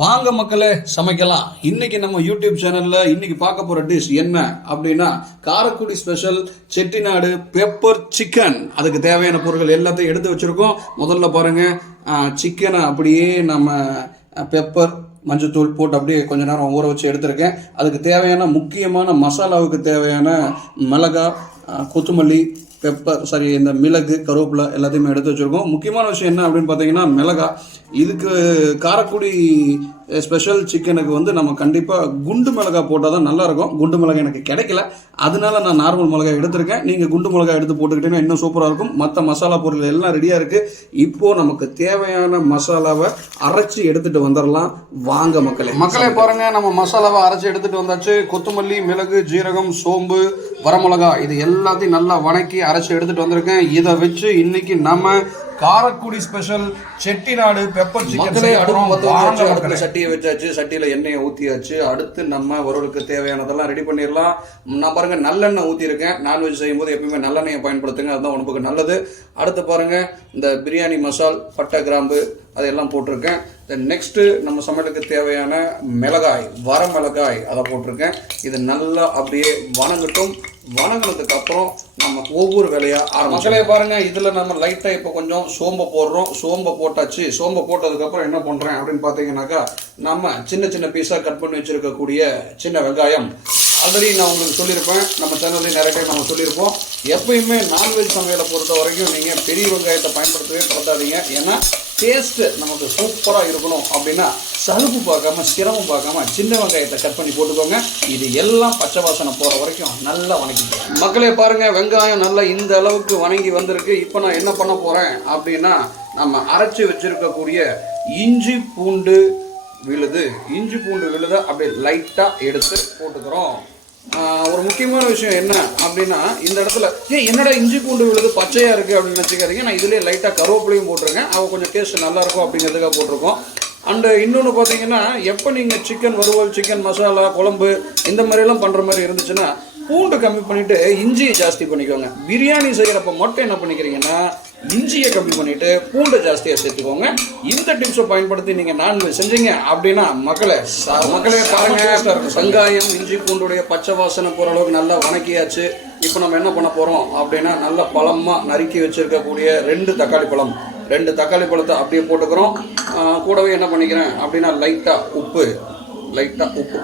வாங்க மக்களே சமைக்கலாம். இன்னைக்கு நம்ம யூடியூப் சேனல்ல இன்னைக்கு பார்க்க போற டிஷ் என்ன அப்படின்னா Karaikudi special Chettinad pepper chicken. அதுக்கு தேவையான பொருட்கள் எல்லாத்தையும் எடுத்து வச்சிருக்கோம். முதல்ல பாருங்க, சிக்கனை அப்படியே நம்ம பெப்பர் மஞ்சத்தூள் போட்டு அப்படியே கொஞ்ச நேரம் ஊற வச்சு எடுத்திருக்கேன். அதுக்கு தேவையான முக்கியமான மசாலாவுக்கு தேவையான மிளகாய், கொத்தமல்லி, பெப்பர் இந்த மிளகு, கருவேப்பிலை எல்லாத்தையுமே எடுத்து வச்சுருக்கோம். முக்கியமான விஷயம் என்ன அப்படின்னு பார்த்தீங்கன்னா மிளகாய். இதுக்கு காரைக்குடி ஸ்பெஷல் சிக்கனுக்கு நம்ம கண்டிப்பாக குண்டு மிளகாய் போட்டால் தான் நல்லாயிருக்கும். குண்டு மிளகாய் எனக்கு கிடைக்கல, அதனால நான் நார்மல் மிளகாய் எடுத்திருக்கேன். நீங்கள் குண்டு மிளகாய் எடுத்து போட்டுக்கிட்டீங்கன்னா இன்னும் சூப்பராக இருக்கும். மற்ற மசாலா பொருள் எல்லாம் ரெடியாக இருக்குது. இப்போது நமக்கு தேவையான மசாலாவை அரைச்சி எடுத்துகிட்டு வந்துடலாம். வாங்க மக்களே பாருங்கள், நம்ம மசாலாவை அரைச்சி எடுத்துகிட்டு வந்தாச்சு. கொத்தமல்லி, மிளகு, ஜீரகம், சோம்பு, வரமிளகாய் இது எல்லாத்தையும் நல்லா வணக்கி அரைச்சி எடுத்துகிட்டு வந்திருக்கேன். இதை வச்சு இன்னைக்கு நம்ம Karaikudi special Chettinad pepper chicken அடுப்பு சட்டியை வச்சாச்சு. சட்டியில் எண்ணெயை ஊற்றியாச்சு. அடுத்து நம்ம வறுவலுக்கு தேவையானதெல்லாம் ரெடி பண்ணிடலாம். நான் பாருங்க நல்லெண்ணெய் ஊற்றிருக்கேன். நான்வெஜ் செய்யும்போது எப்பயுமே நல்லெண்ணெயை பயன்படுத்துங்க, அதுதான் உடம்புக்கு நல்லது. அடுத்து பாருங்க, இந்த பிரியாணி மசால், பட்டை, கிராம்பு அதையெல்லாம் போட்டிருக்கேன். நெக்ஸ்ட்டு நம்ம சமையலுக்கு தேவையான மிளகாய், வரமிளகாய் அதை போட்டிருக்கேன். இது நல்லா அப்படியே வணங்கட்டும். வணங்கினதுக்கு அப்புறம் நம்ம ஒவ்வொரு வேலையாக ஆரம்பிச்சு பாருங்க. இதில் நம்ம லைட்டாக இப்போ கொஞ்சம் சோம்பை போடுறோம். சோம்பை போட்டாச்சு. சோம்பை போட்டதுக்கப்புறம் என்ன பண்ணுறேன் அப்படின்னு பார்த்தீங்கன்னாக்கா, நம்ம சின்ன சின்ன பீஸாக கட் பண்ணி வச்சுருக்கக்கூடிய சின்ன வெங்காயம். ஆல்ரெடி நான் உங்களுக்கு சொல்லியிருப்பேன், நம்ம சேனல்லையும் நிறைய டைம் நம்ம சொல்லியிருப்போம். எப்பயுமே நான்வெஜ் சமையலை பொறுத்த வரைக்கும் நீங்கள் பெரிய வெங்காயத்தை பயன்படுத்தவே படுத்தாதீங்க. ஏன்னா டேஸ்ட்டு நமக்கு சூப்பராக இருக்கணும் அப்படின்னா சலுப்பு பார்க்காம, சிரமம் பார்க்காம சின்ன வெங்காயத்தை கட் பண்ணி போட்டுக்கோங்க. இது எல்லாம் பச்சை வாசனை போகிற வரைக்கும் நல்லா வணக்கிக்கோங்க. மக்களே பாருங்கள், வெங்காயம் நல்லா இந்த அளவுக்கு வணங்கி வந்திருக்கு. இப்போ நான் என்ன பண்ண போகிறேன் அப்படின்னா, நம்ம அரைச்சி வச்சுருக்கக்கூடிய இஞ்சி பூண்டு விழுது அப்படியே லைட்டாக எடுத்து போட்டுக்கிறோம். ஒரு முக்கியமான விஷயம் என்ன அப்படின்னா, இந்த இடத்துல என்னடா இஞ்சி பூண்டு விழுது பச்சையாக இருக்குது அப்படின்னு நினச்சிக்காதீங்க. நான் இதுலேயே லைட்டாக கருவேப்பிலையும் போட்டிருக்கேன். அவள் கொஞ்சம் டேஸ்ட் நல்லாயிருக்கும் அப்படிங்கிறதுக்காக போட்டிருக்கோம். அண்டு இன்னொன்று பார்த்தீங்கன்னா, எப்போ நீங்கள் சிக்கன் வறுவல், சிக்கன் மசாலா, குழம்பு இந்த மாதிரிலாம் பண்ணுற மாதிரி இருந்துச்சுன்னா பூண்டு கம்மி பண்ணிவிட்டு இஞ்சியை ஜாஸ்தி பண்ணிக்கோங்க. பிரியாணி செய்கிறப்ப மட்டும் என்ன பண்ணிக்கிறீங்கன்னா இஞ்சியை கம்மி பண்ணிவிட்டு பூண்டை ஜாஸ்தியாக சேர்த்துக்கோங்க. இந்த டிப்ஸை பயன்படுத்தி நீங்கள் நான்வெஜ் செஞ்சீங்க அப்படின்னா மக்களே பாருங்கள், வெங்காயம், இஞ்சி பூண்டுடைய பச்சை வாசனை போகிற அளவுக்கு நல்லா வணக்கியாச்சு. இப்போ நம்ம என்ன பண்ண போகிறோம் அப்படின்னா, நல்லா பழமாக நறுக்கி வச்சுருக்கக்கூடிய 2 தக்காளி பழத்தை அப்படியே போட்டுக்கிறோம். கூடவே என்ன பண்ணிக்கிறேன் அப்படின்னா லைட்டாக உப்பு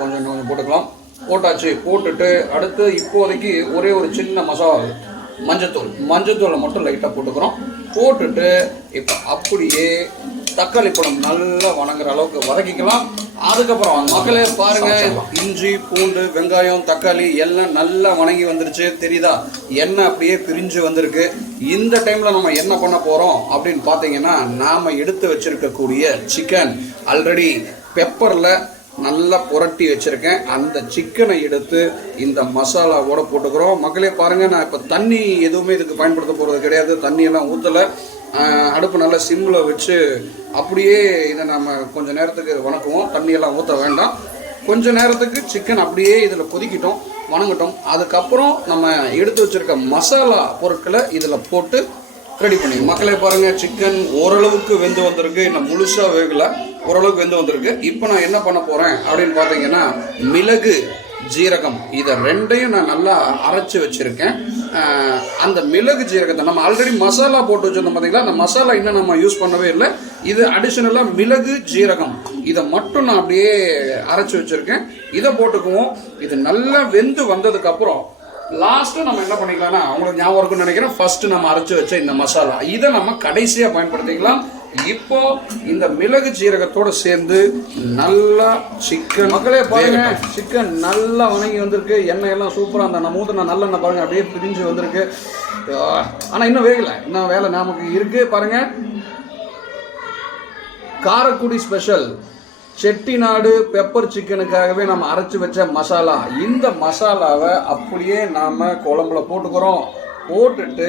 கொஞ்சம் போட்டுக்கலாம். போட்டாச்சு. போட்டுட்டு அடுத்து இப்போதைக்கு ஒரே ஒரு சின்ன மசாலா மஞ்சத்தூளை மட்டும் லைட்டாக போட்டுக்கிறோம். போட்டுட்டு இப்போ அப்படியே தக்காளி பழம் நல்லா வணங்குற அளவுக்கு வதக்கிக்கலாம். அதுக்கப்புறம் மக்களே பாருங்க, இஞ்சி பூண்டு வெங்காயம் தக்காளி எல்லாம் நல்லா வணங்கி வந்துருச்சு. தெரியுதா, எண்ணெய் அப்படியே பிரிஞ்சு வந்திருக்கு. இந்த டைம்ல நம்ம என்ன பண்ண போறோம் அப்படின்னு பார்த்தீங்கன்னா, நாம எடுத்து வச்சிருக்கக்கூடிய சிக்கன் ஆல்ரெடி பெப்பர்ல நல்லா புரட்டி வச்சுருக்கேன். அந்த சிக்கனை எடுத்து இந்த மசாலாவோட போட்டுக்கிறோம். மக்களே பாருங்கள், நான் இப்போ தண்ணி எதுவுமே இதுக்கு பயன்படுத்த போகிறது கிடையாது. தண்ணியெல்லாம் ஊற்றலை. அடுப்பு நல்லா சிம்மில் வச்சு அப்படியே இதை நம்ம கொஞ்சம் நேரத்துக்கு வணக்குவோம். தண்ணியெல்லாம் ஊற்ற வேண்டாம். கொஞ்சம் நேரத்துக்கு சிக்கன் அப்படியே இதில் வணங்கட்டும். அதுக்கப்புறம் நம்ம எடுத்து வச்சுருக்க மசாலா பொருட்களை இதில் போட்டு ரெடி பண்ணி மக்களே பாருங்கள், சிக்கன் ஓரளவுக்கு வெந்து வந்திருக்கு. இன்னும் முழுசாக வேகலை, ஓரளவுக்கு வெந்து வந்திருக்கு. இப்போ நான் என்ன பண்ண போகிறேன் அப்படின்னு பார்த்தீங்கன்னா, மிளகு, ஜீரகம் இதை 2ஐயும் நான் நல்லா அரைச்சி வச்சுருக்கேன். அந்த மிளகு ஜீரகத்தை நம்ம ஆல்ரெடி மசாலா போட்டு வச்சுருந்தோம் பார்த்தீங்களா, அந்த மசாலா இன்னும் நம்ம யூஸ் பண்ணவே இல்லை. இது அடிஷ்னலாக மிளகு, ஜீரகம் இதை மட்டும் நான் அப்படியே அரைச்சி வச்சுருக்கேன். இதை போட்டுக்குவோம். இது நல்லா வெந்து வந்ததுக்கப்புறம் லாஸ்ட்டு நம்ம என்ன பண்ணிக்கலாம்னா, உங்களுக்கு ஞாபகம் இருக்குன்னு நினைக்கிறேன், ஃபர்ஸ்ட் நம்ம அரைச்சி வச்ச இந்த மசாலா இதை நம்ம கடைசியாக பயன்படுத்திக்கலாம். இப்போ இந்த மிளகு ஜீரகத்தோடு சேர்ந்து நல்லா சிக்கன் மக்களே பாருங்க, சிக்கன் நல்லா வணங்கி வந்திருக்கு. எண்ணெய் எல்லாம் சூப்பராக அந்த நம்ம ஊற்றின நல்லெண்ணெய் பாருங்க அப்படியே பிரிஞ்சு வந்திருக்கு. ஆனால் இன்னும் வேகலை, இன்னும் வேலை நமக்கு இருக்கு. பாருங்க, காரைக்குடி ஸ்பெஷல் செட்டிநாடு பெப்பர் சிக்கனுக்காகவே நம்ம அரைச்சி வச்ச மசாலா. இந்த மசாலாவை அப்படியே நாம் குழம்புல போட்டுக்கிறோம். போட்டுட்டு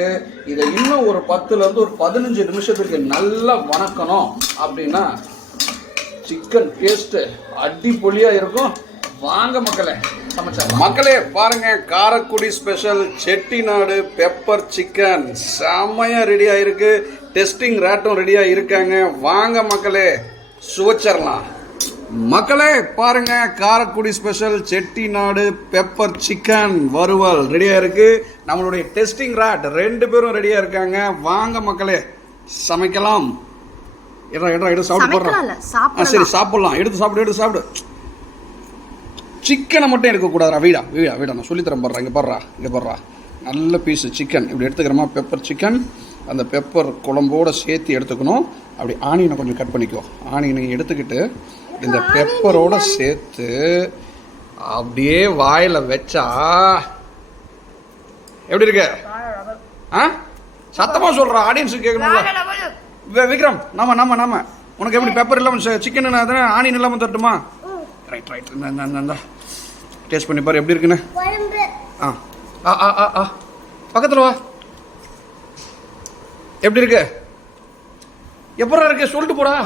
இதை இன்னும் ஒரு 10லேருந்து ஒரு 15 நிமிஷத்துக்கு நல்லா வணக்கணும். அப்படின்னா சிக்கன் டேஸ்ட்டு அடிப்பொலியாக இருக்கும். வாங்க மக்களே சமைச்சா. மக்களே பாருங்க, Karaikudi special Chettinad pepper chicken செம்மையாக ரெடி ஆகிருக்கு. டெஸ்டிங் ரேட்டும் ரெடியாக இருக்காங்க. வாங்க மக்களே சுவைச்சிடலாம். மக்களே பாருங்க, Karaikudi special Chettinad pepper chicken வறுவல் ரெடியா இருக்கு. நம்மளுடைய டெஸ்டிங் ராட் 2 பேரும் ரெடியா இருக்காங்க. வாங்க மக்களே சமைக்கலாம். எடுத்து சாப்பிட்டு போடுறேன். சரி சாப்பிடலாம். எடுத்து சாப்பிடு. சிக்கனை மட்டும் எடுக்கக்கூடாதா? வீடா நான் சொல்லித்தரேன். போடுறேன். இங்கே போடுறா நல்ல பீஸு சிக்கன் இப்படி எடுத்துக்கிறோமா. பெப்பர் சிக்கன் அந்த பெப்பர் குழம்போடு சேர்த்து எடுத்துக்கணும். அப்படி ஆனியனை கொஞ்சம் கட் பண்ணிக்கோ. ஆனியனை எடுத்துக்கிட்டு இந்த பெப்பரோட சேர்த்து அப்படியே வாயில் வச்சா எப்படி இருக்கு? சத்தமாக சொல்கிறா, ஆடியன்ஸுக்கு கேட்கணும்ல. விக்ரம் நாம உனக்கு எப்படி பெப்பர் இல்லாமல் சிக்கன் ஆனியன் இல்லாமல் தட்டுமா? ரைட் இந்த டேஸ்ட் பண்ணி பாரு எப்படி இருக்குன்னு. பக்கத்தில் வா. எப்படி இருக்கு? எப்படா இருக்கு சொல்லிட்டு போடா.